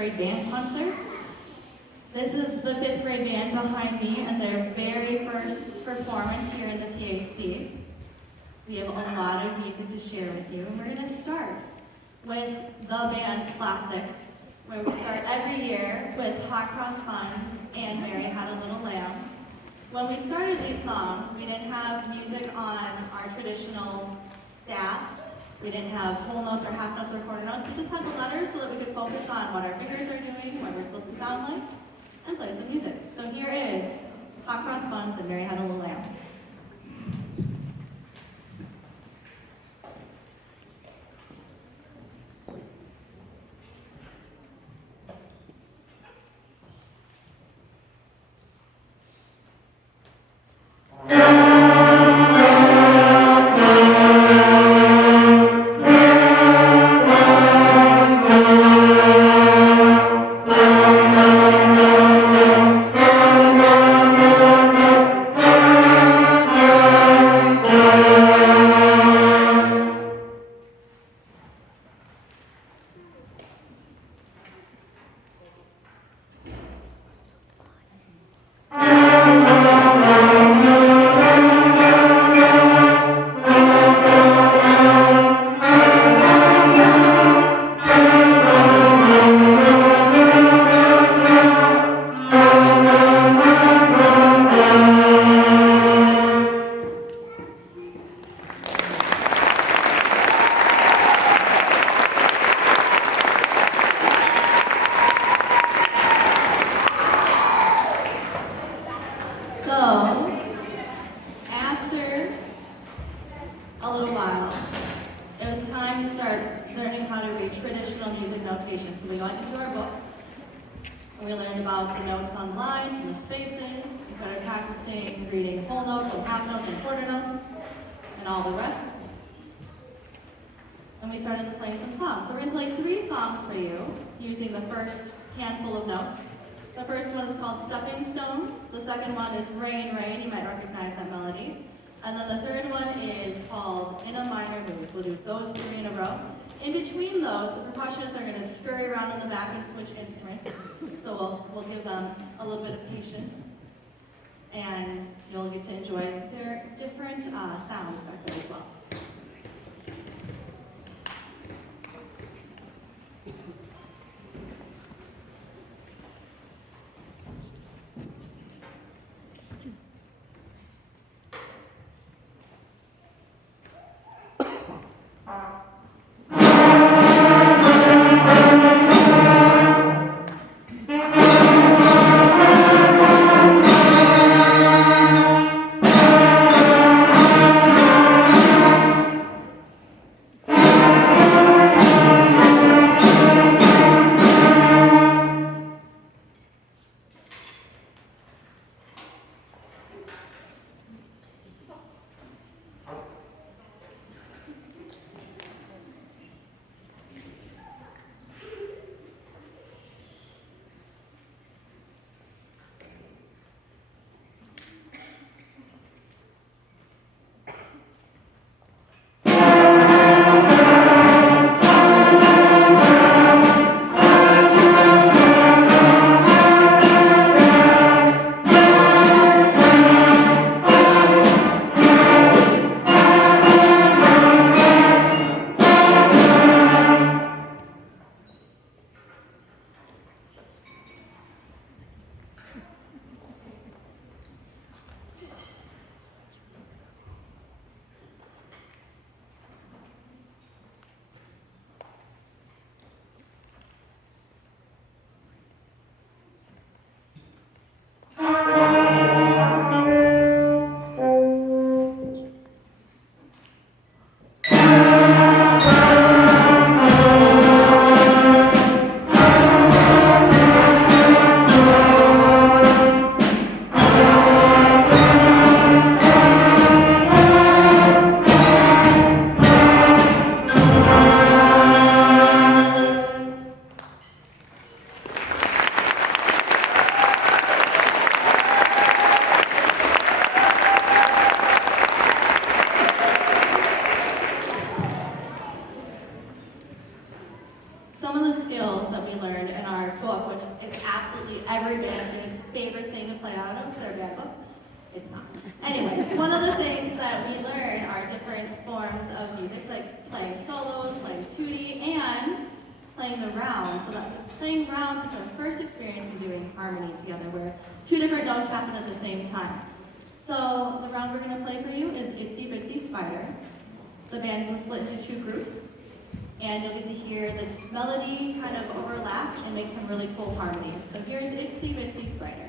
grade band concert. This is the 5th grade band behind me and their very first performance here in the PAC. We have a lot of music to share with you, and we're going to start with the band classics, where we start every year with Hot Cross Buns and Mary Had a Little Lamb. When we started these songs, we didn't have music on our traditional staff. We didn't have whole notes or half notes or quarter notes. We just had the letters so that we could focus on what our fingers are doing, what we're supposed to sound like, and play some music. So here is Hot Cross Buns and Mary Had a Little Lamb. And then the third one is called In a Minor Moves. We'll do those 3 in a row. In between those, the percussionists are going to scurry around in the back and switch instruments. So we'll give them a little bit of patience. And you'll get to enjoy their different sounds back there as well. playing the round. So that playing rounds is our first experience in doing harmony together, where two different notes happen at the same time. So the round we're going to play for you is Itsy Bitsy Spider. The band is split into two groups, and you'll get to hear the melody kind of overlap and make some really cool harmonies. So here's Itsy Bitsy Spider.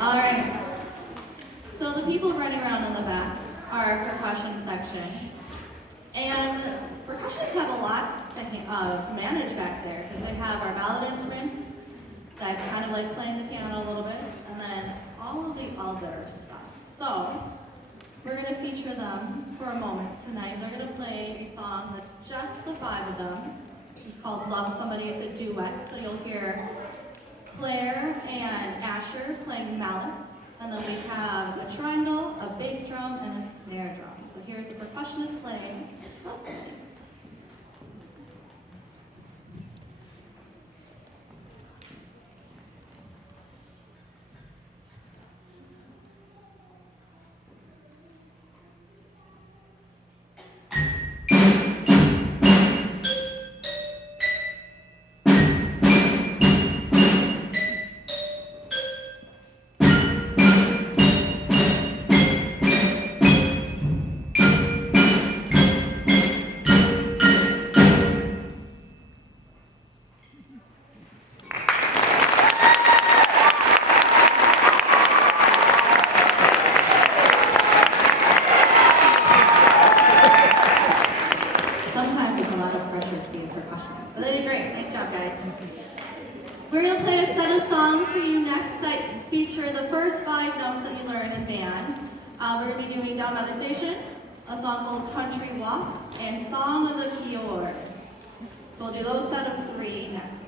All right, so the people running around in the back are our percussion section. And percussionists have a lot to manage back there, because they have our ballad instruments, that's kind of like playing the piano a little bit, and then all of the other stuff. So, we're going to feature them for a moment tonight. They're going to play a song that's just the five of them. It's called Love Somebody. It's a duet, so you'll hear Claire and Asher playing mallets, and then we have a triangle, a bass drum, and a snare drum. So here's the percussionist playing Love Somebody. We're going to play a set of songs for you next that feature the first five notes that you learn in band. We're going to be doing Down by the Station, a song called Country Walk, and Song of the Fjords. So we'll do those set of three next.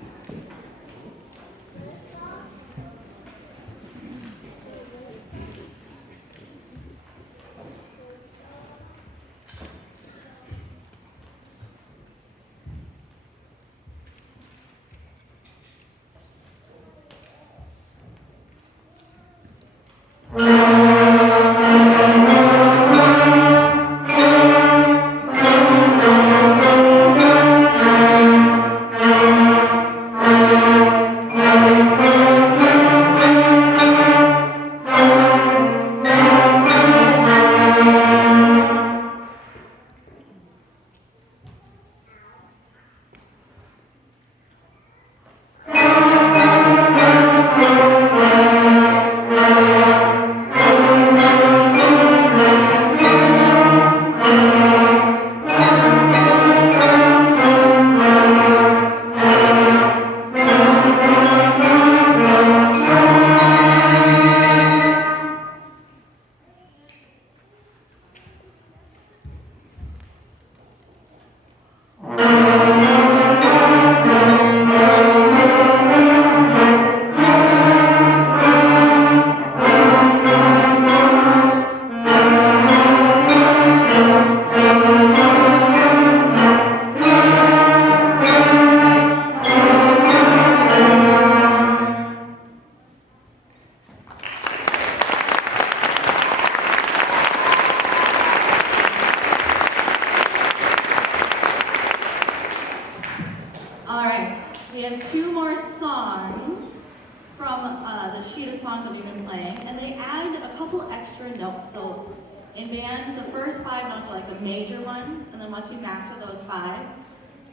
songs that we've been playing, and they add a couple extra notes. So in band, the first 5 notes are like the major ones, and then once you master those 5,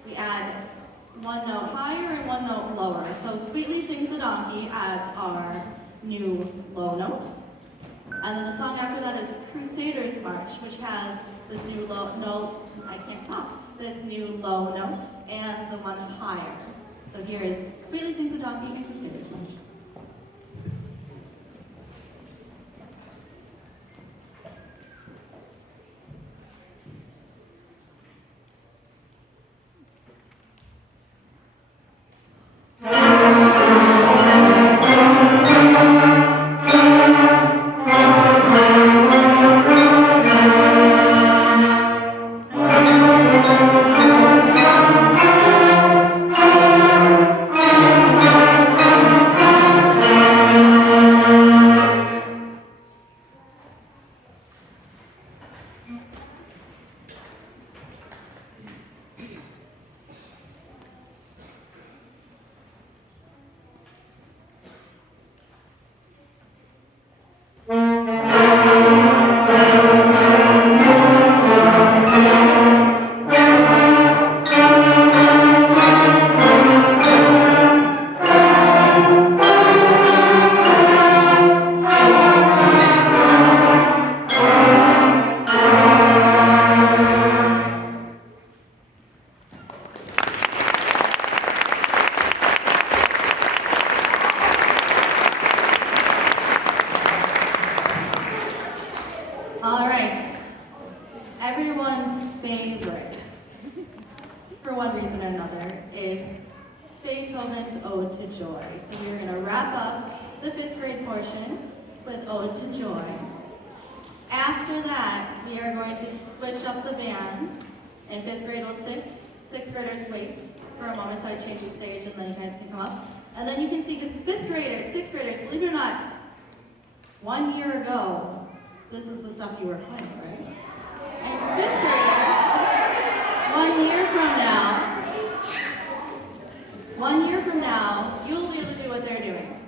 we add 1 note higher and 1 note lower. So Sweetly Sings the Donkey adds our new low note. And then the song after that is Crusaders March, which has this new low note, I can't talk, this new low note, and the one higher. So here is Sweetly Sings the Donkey and Crusaders March. All right, everyone's favorite, for one reason or another, is Beethoven's Ode to Joy. So we're going to wrap up the 5th grade portion with Ode to Joy. After that, we are going to switch up the bands, and 5th grade will sit. 6th graders wait for a moment so I change the stage, and then you guys can come up. And then you can see, because 5th graders, 6th graders, believe it or not, 1 year ago, this is the stuff you were playing, right? And 5th graders, 1 year from now, 1 year from now, you'll be able to do what they're doing.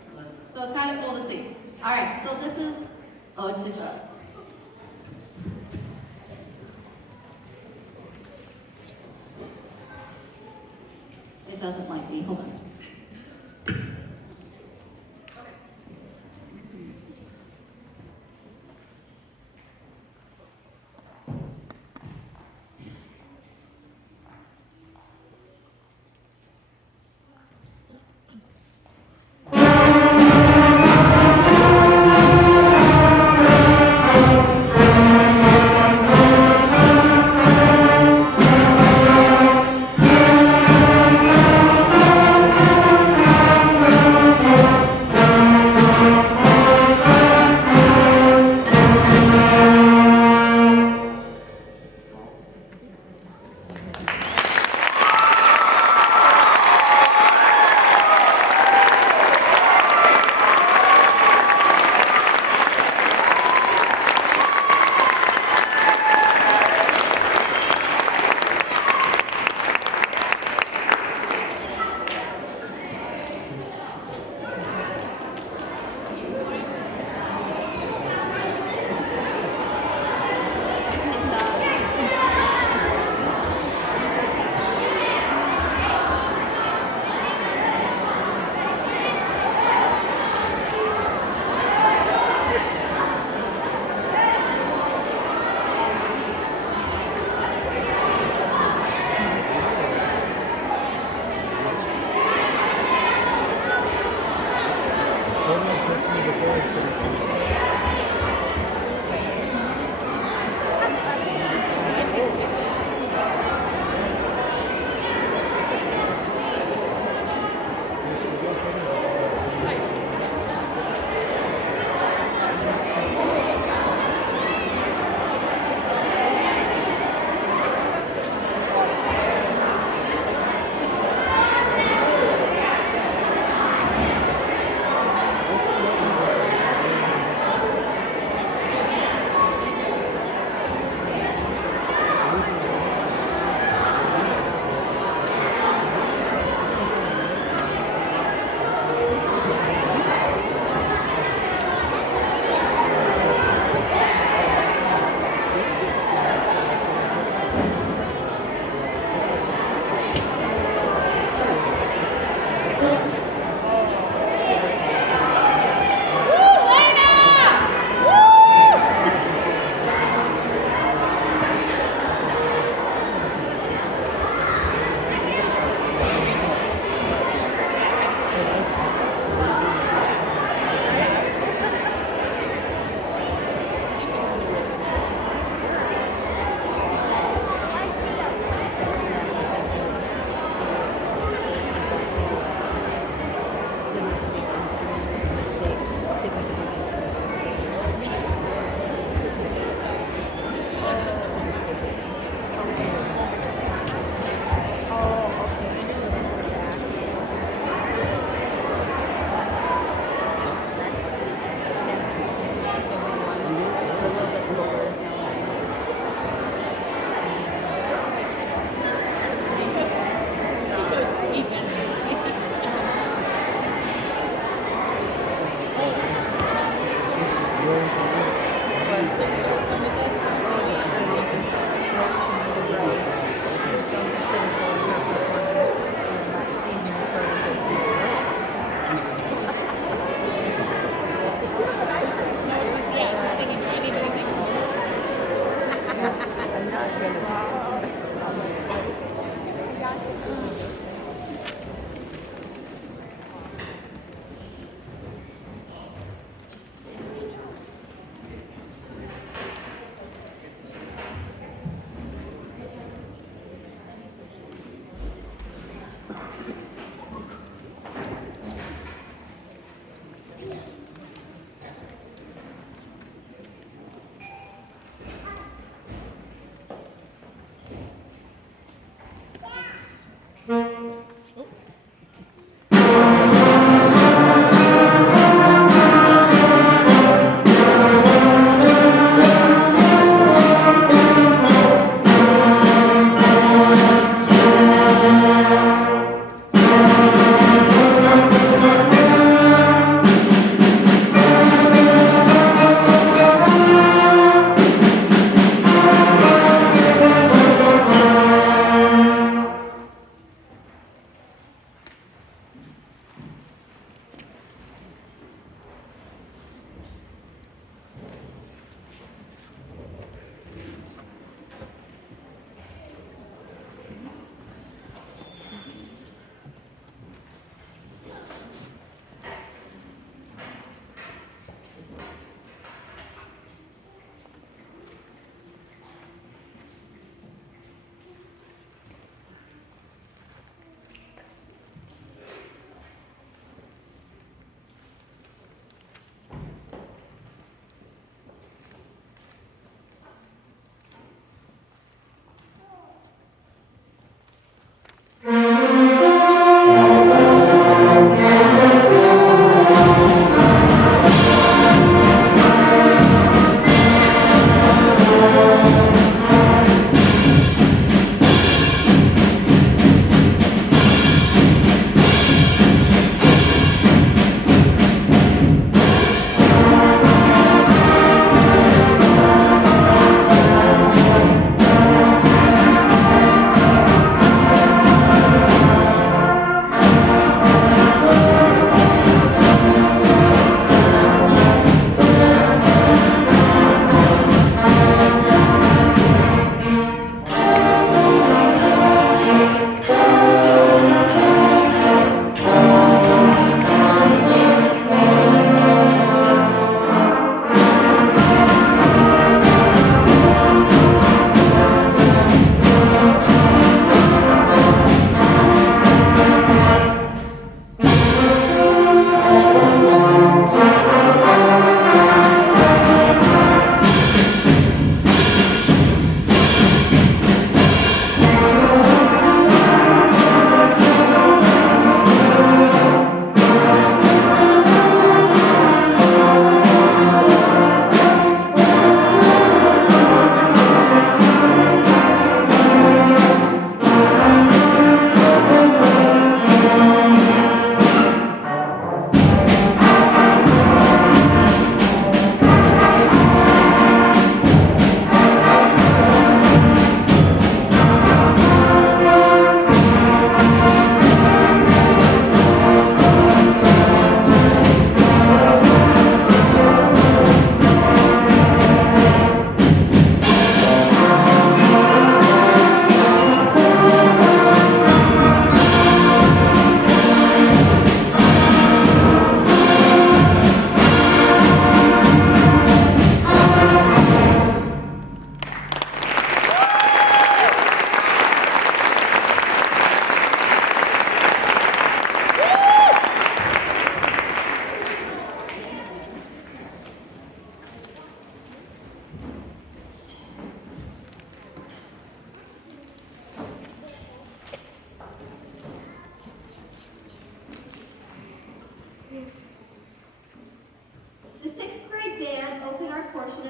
So it's kind of cool to see. All right, so this is Ode to Joy. It doesn't like me, hold on.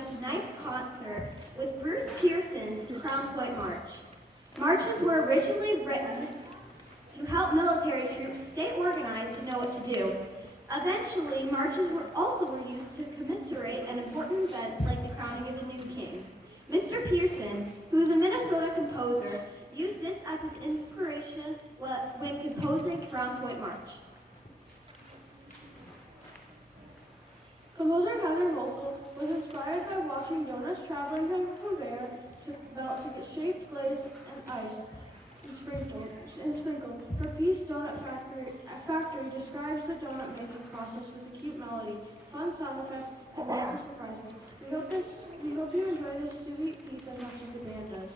of tonight's concert with Bruce Pearson's Crown Point March. Marches were originally written to help military troops stay organized and know what to do. Eventually, marches were also used to commiserate an important event like the crowning of a new king. Mr. Pearson, who is a Minnesota composer, used this as his inspiration when composing Crown Point March. Composer Henry Russell was inspired by watching donuts traveling from a conveyor belt to get shaped, glazed, and iced and sprinkled. Her piece, Donut Factory describes the donut making process with a cute melody, fun sound effects, and lots of surprises. We hope you enjoy this sweet piece as much as the band does.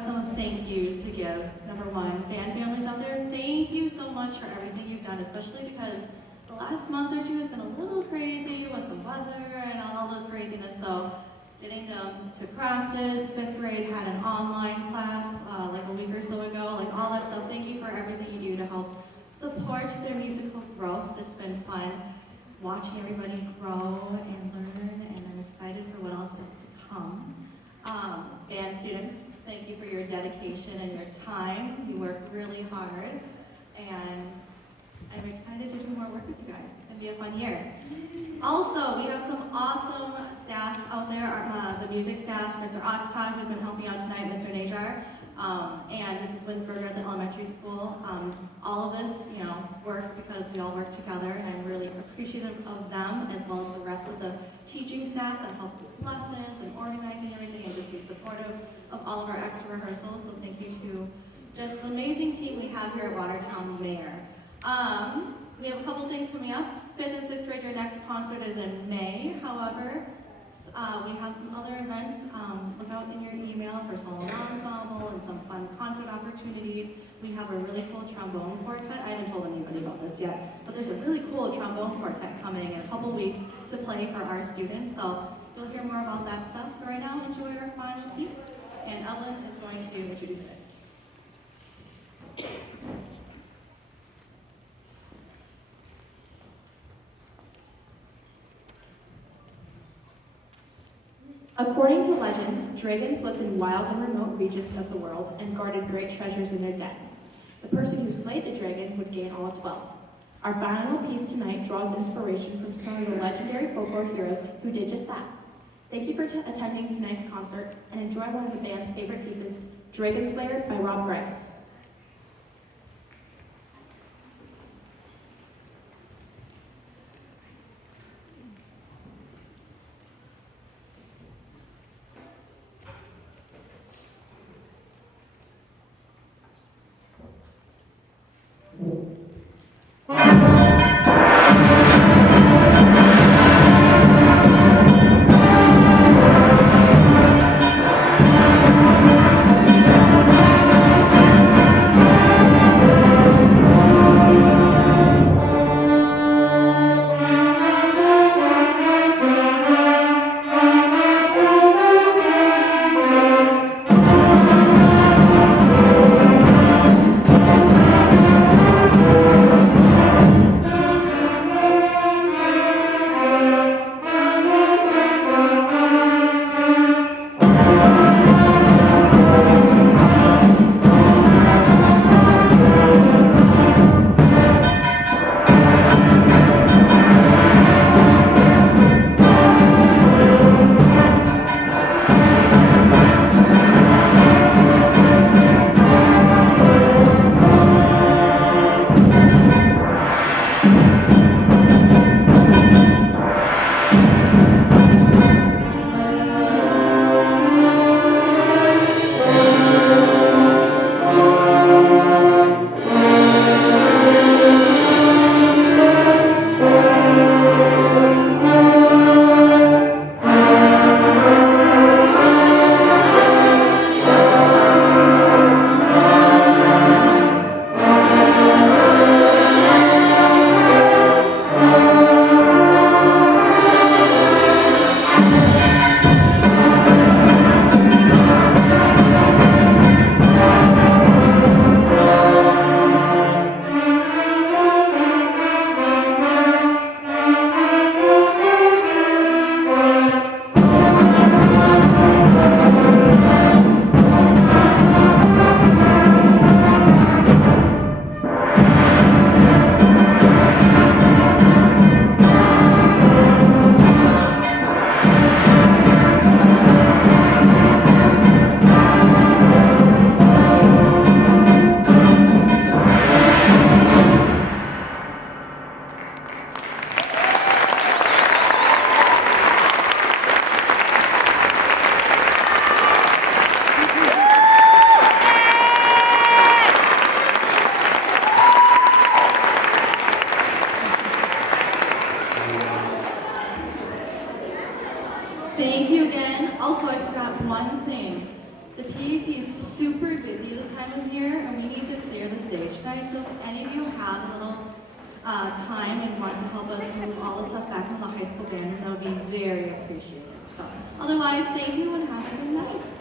have some thank yous to give. Number one, band families out there, thank you so much for everything you've done, especially because the last month or two has been a little crazy with the weather and all the craziness. So getting them to practice, 5th grade had an online class like a week or so ago, like all that stuff. Thank you for everything you do to help support their musical growth. It's been fun watching everybody grow and learn, and I'm excited for what else is to come. Band students, thank you for your dedication and your time. You work really hard, and I'm excited to do more work with you guys. It's going to be a fun year. Also, we have some awesome staff out there. The music staff, Mr. Otztag, who's been helping out tonight, Mr. Najar, and Mrs. Winsberger at the elementary school. All of this, works because we all work together, and I'm really appreciative of them, as well as the rest of the teaching staff that helps with lessons and organizing everything and just be supportive of all of our extra rehearsals. So thank you to just the amazing team we have here at Watertown Mayor. We have a couple things coming up. 5th and 6th grade, your next concert is in May. However, we have some other events. Look out in your email for solo ensemble and some fun concert opportunities. We have a really cool trombone quartet. I haven't told anybody about this yet, but there's a really cool trombone quartet coming in a couple weeks to play for our students. So you'll hear more about that stuff. But right now, enjoy our final piece, and Evelyn is going to introduce it. According to legends, dragons lived in wild and remote regions of the world and guarded great treasures in their dens. The person who slayed the dragon would gain all its wealth. Our final piece tonight draws inspiration from some of the legendary folklore heroes who did just that. Thank you for attending tonight's concert, and enjoy one of the band's favorite pieces, Dragon Slayer by Rob Grice. The PAC is super busy this time of year, and we need to clear the stage tonight. So if any of you have a little time and want to help us move all the stuff back in the high school band, that would be very appreciated. So, otherwise, thank you and have a good night.